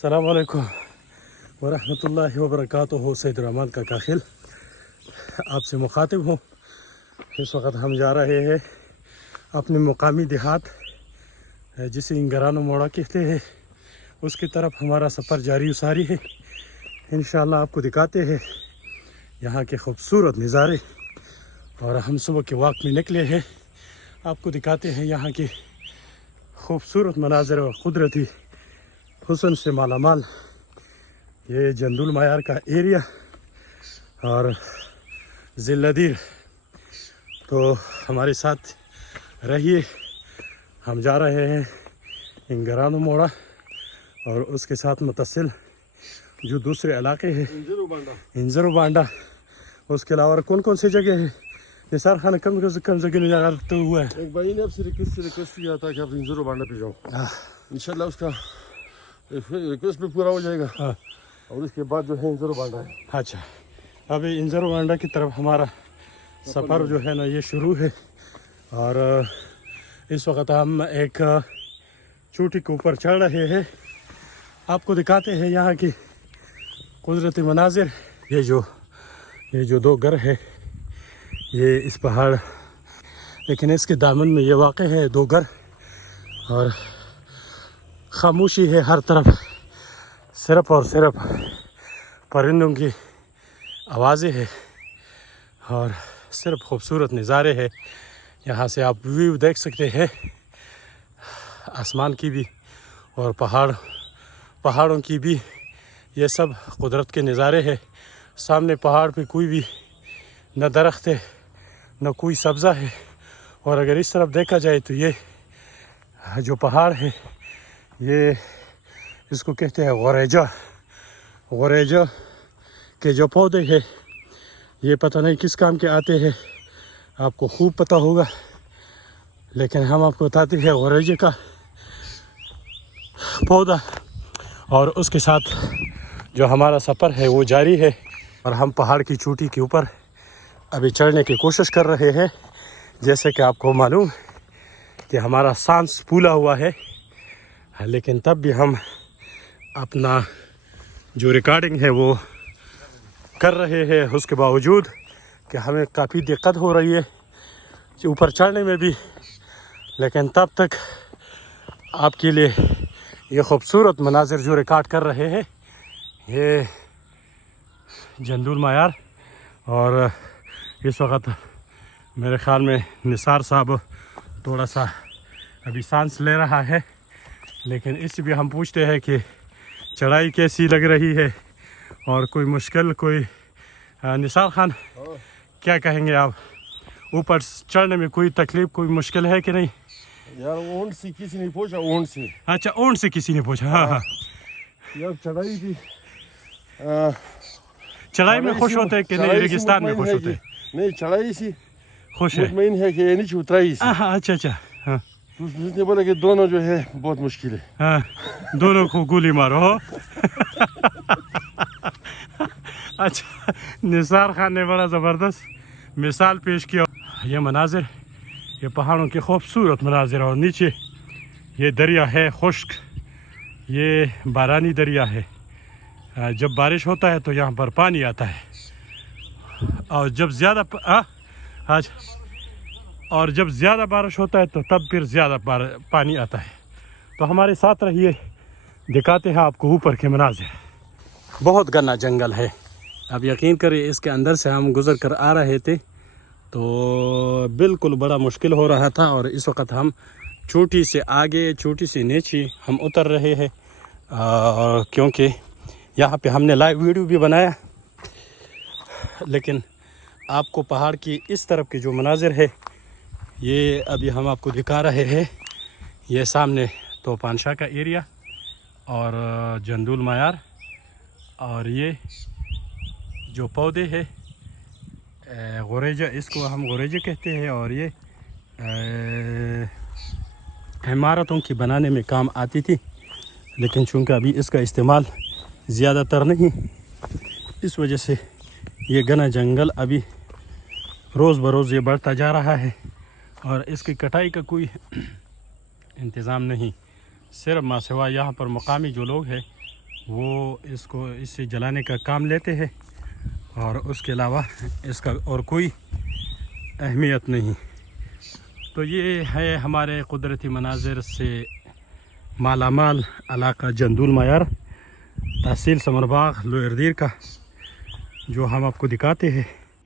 السلام علیکم ورحمۃ اللہ وبرکاتہ. سید الرحمان کا کاخل آپ سے مخاطب ہوں. اس وقت ہم جا رہے ہیں اپنے مقامی دیہات جسے انگرانو موڑا کہتے ہیں اس کی طرف. ہمارا سفر جاری و ساری ہے. انشاءاللہ آپ کو دکھاتے ہیں یہاں کے خوبصورت نظارے. اور ہم صبح کے واک میں نکلے ہیں. آپ کو دکھاتے ہیں یہاں کے خوبصورت مناظر اور قدرتی حسن سے مالا مال یہ جند المعیار کا ایریا اور ضلع دیر. تو ہمارے ساتھ رہیے. ہم جا رہے ہیں انگرانو موڑا اور اس کے ساتھ متصل جو دوسرے علاقے ہیں انزرو بانڈا. اس کے علاوہ کون کون سی جگہ ہے نثار خان؟ کم جگہ نظر تو ہوا ہے. ایک بھائی نے آپ سے ریکویسٹ کیا تھا کہ آپ انزرو بانڈا پہ جاؤ. انشاءاللہ اس کا ریکویسٹ بھی پورا ہو جائے گا اور اس کے بعد جو ہے انزرو بانڈا ہے. اچھا, ابھی انزرو بانڈا کی طرف ہمارا سفر جو ہے نا یہ شروع ہے. اور اس وقت ہم ایک چوٹی کے اوپر چڑھ رہے ہیں. آپ کو دکھاتے ہیں یہاں کی قدرتی مناظر. یہ جو دو گھر ہے یہ اس پہاڑ, لیکن اس کے دامن میں یہ واقع ہے دو گھر. اور خاموشی ہے ہر طرف, صرف اور صرف پرندوں کی آوازیں ہے اور صرف خوبصورت نظارے ہے. یہاں سے آپ ویو دیکھ سکتے ہیں آسمان کی بھی اور پہاڑوں کی بھی. یہ سب قدرت کے نظارے ہے. سامنے پہاڑ پہ کوئی بھی نہ درخت ہے نہ کوئی سبزہ ہے. اور اگر اس طرف دیکھا جائے تو یہ جو پہاڑ ہے یہ اس کو کہتے ہیں غوریجہ کے جو پودے ہیں یہ پتہ نہیں کس کام کے آتے ہیں, آپ کو خوب پتہ ہوگا. لیکن ہم آپ کو بتاتے ہیں غوریجے کا پودا. اور اس کے ساتھ جو ہمارا سفر ہے وہ جاری ہے. اور ہم پہاڑ کی چوٹی کے اوپر ابھی چڑھنے کی کوشش کر رہے ہیں. جیسے کہ آپ کو معلوم کہ ہمارا سانس پھولا ہوا ہے, لیکن تب بھی ہم اپنا جو ریکارڈنگ ہے وہ کر رہے ہیں. اس کے باوجود کہ ہمیں کافی دقت ہو رہی ہے اوپر چڑھنے میں بھی, لیکن تب تک آپ کے لیے یہ خوبصورت مناظر جو ریکارڈ کر رہے ہیں یہ جند المعیار. اور اس وقت میرے خیال میں نثار صاحب تھوڑا سا ابھی سانس لے رہا ہے, لیکن اس سے بھی ہم پوچھتے ہیں کہ چڑھائی کیسی لگ رہی ہے اور کوئی مشکل کوئی. نثار خان کیا کہیں گے آپ, اوپر چڑھنے میں کوئی تکلیف کوئی مشکل ہے کہ نہیں؟ یار اونٹ سے کسی نے پوچھا, اونٹ سے. اچھا, اونٹ سے کسی نے پوچھا. ہاں یار چڑھائی تھی, چڑھائی میں خوش ہوتے ہیں کہ نہیں ریگستان میں خوش ہوتے ہیں؟ نہیں, چڑھائی سی خوش ہے, مطمئن ہے کہ یہ نہیں اترائی سی. اچھا. ہاں, اس نے بولا کہ دونوں جو ہے بہت مشکل ہے. ہاں, دونوں کو گولی مارو. اچھا, نثار خان نے بڑا زبردست مثال پیش کیا. یہ مناظر, یہ پہاڑوں کے خوبصورت مناظر, اور نیچے یہ دریا ہے خشک, یہ بارانی دریا ہے. جب بارش ہوتا ہے تو یہاں پر پانی آتا ہے, اور جب زیادہ بارش ہوتا ہے تو تب پھر زیادہ پانی آتا ہے. تو ہمارے ساتھ رہیے, دکھاتے ہیں آپ کو اوپر کے مناظر. بہت گھنا جنگل ہے. اب یقین کریے اس کے اندر سے ہم گزر کر آ رہے تھے تو بالکل بڑا مشکل ہو رہا تھا. اور اس وقت ہم چوٹی سے آگے چوٹی سے نیچے ہم اتر رہے ہیں, اور کیونکہ یہاں پہ ہم نے لائیو ویڈیو بھی بنایا, لیکن آپ کو پہاڑ کی اس طرف کے جو مناظر ہے یہ ابھی ہم آپ کو دکھا رہے ہیں. یہ سامنے توپان شاہ کا ایریا اور جند المعیار, اور یہ جو پودے ہیں غوریجہ, اس کو ہم غوریجہ کہتے ہیں. اور یہ عمارتوں کی بنانے میں کام آتی تھی, لیکن چونکہ ابھی اس کا استعمال زیادہ تر نہیں, اس وجہ سے یہ گھنا جنگل ابھی روز بروز یہ بڑھتا جا رہا ہے. اور اس کی کٹائی کا کوئی انتظام نہیں. صرف ماسوا یہاں پر مقامی جو لوگ ہیں وہ اس کو اس سے جلانے کا کام لیتے ہیں اور اس کے علاوہ اس کا اور کوئی اہمیت نہیں. تو یہ ہے ہمارے قدرتی مناظر سے مالا مال علاقہ جند المعیار تحصیل ثمر باغ لوئر دیر کا جو ہم آپ کو دکھاتے ہیں.